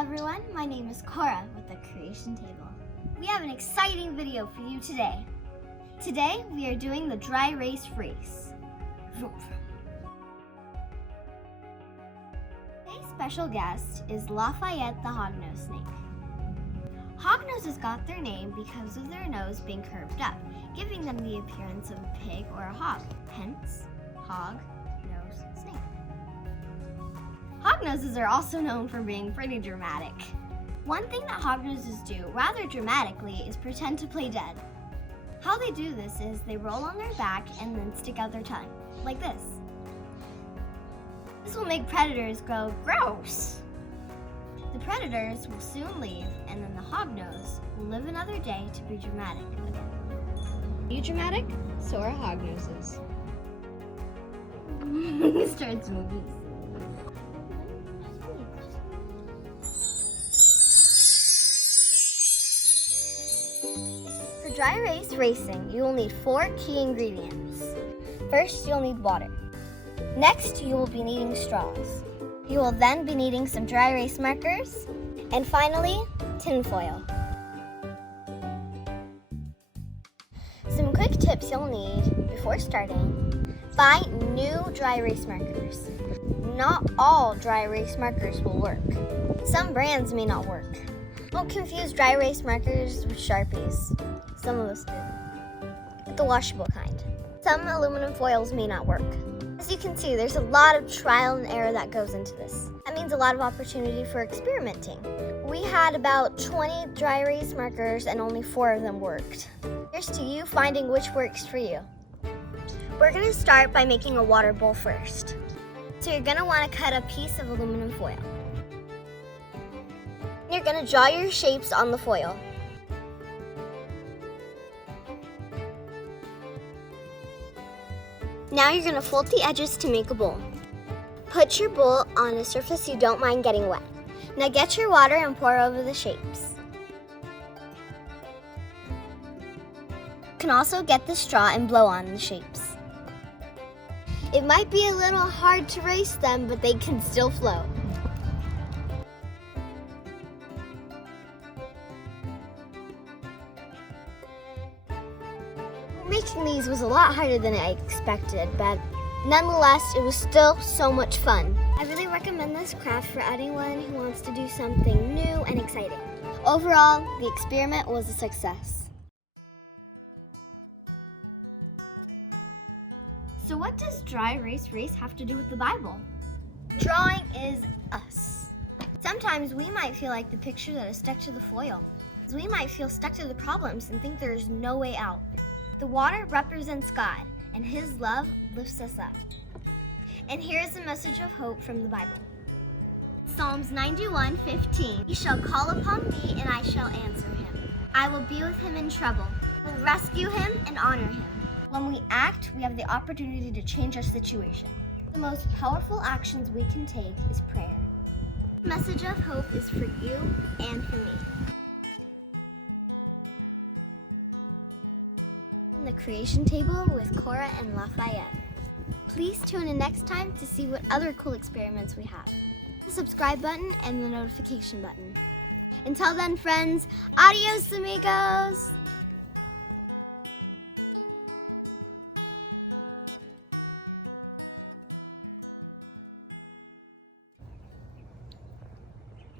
everyone, my name is Cora with the Creation Table. We have an exciting video for you today. Today we are doing the DryErase Race. Today's special guest is Lafayette the Hognose Snake. Hognoses got their name because of their nose being curved up, giving them the appearance of a pig or a hog, hence hog-nose snake. Hognoses are also known for being pretty dramatic. One thing that hognoses do rather dramatically is pretend to play dead. How they do this is they roll on their back and then stick out their tongue, like this. This will make predators go, gross! The predators will soon leave, and then the hognose will live another day to be dramatic again. Are you dramatic? So are hognoses. He starts moving. For DryErase racing, you will need 4 key ingredients. First, you'll need water. Next, you will be needing straws. You will then be needing some DryErase markers. And finally, tinfoil. Some quick tips you'll need before starting. Buy new DryErase markers. Not all DryErase markers will work. Some brands may not work. Don't confuse DryErase markers with Sharpies. Some of us do. Get the washable kind. Some aluminum foils may not work. As you can see, there's a lot of trial and error that goes into this. That means a lot of opportunity for experimenting. We had about 20 DryErase markers and only 4 of them worked. Here's to you finding which works for you. We're going to start by making a water bowl first. So you're going to want to cut a piece of aluminum foil. You're going to draw your shapes on the foil. Now you're going to fold the edges to make a bowl. Put your bowl on a surface you don't mind getting wet. Now get your water and pour over the shapes. You can also get the straw and blow on the shapes. It might be a little hard to race them, but they can still flow. Making these was a lot harder than I expected, but nonetheless, it was still so much fun. I really recommend this craft for anyone who wants to do something new and exciting. Overall, the experiment was a success. So what does DryErase Race have to do with the Bible? Drawing is us. Sometimes we might feel like the picture that is stuck to the foil. We might feel stuck to the problems and think there is no way out. The water represents God, and His love lifts us up. And here is a message of hope from the Bible. Psalms 91:15. He shall call upon me, and I shall answer him. I will be with him in trouble. I will rescue him and honor him. When we act, we have the opportunity to change our situation. The most powerful actions we can take is prayer. The message of hope is for you and for me. The Creation Table with Cora and Lafayette. Please tune in next time to see what other cool experiments we have. The subscribe button and the notification button. Until then, friends, adios amigos!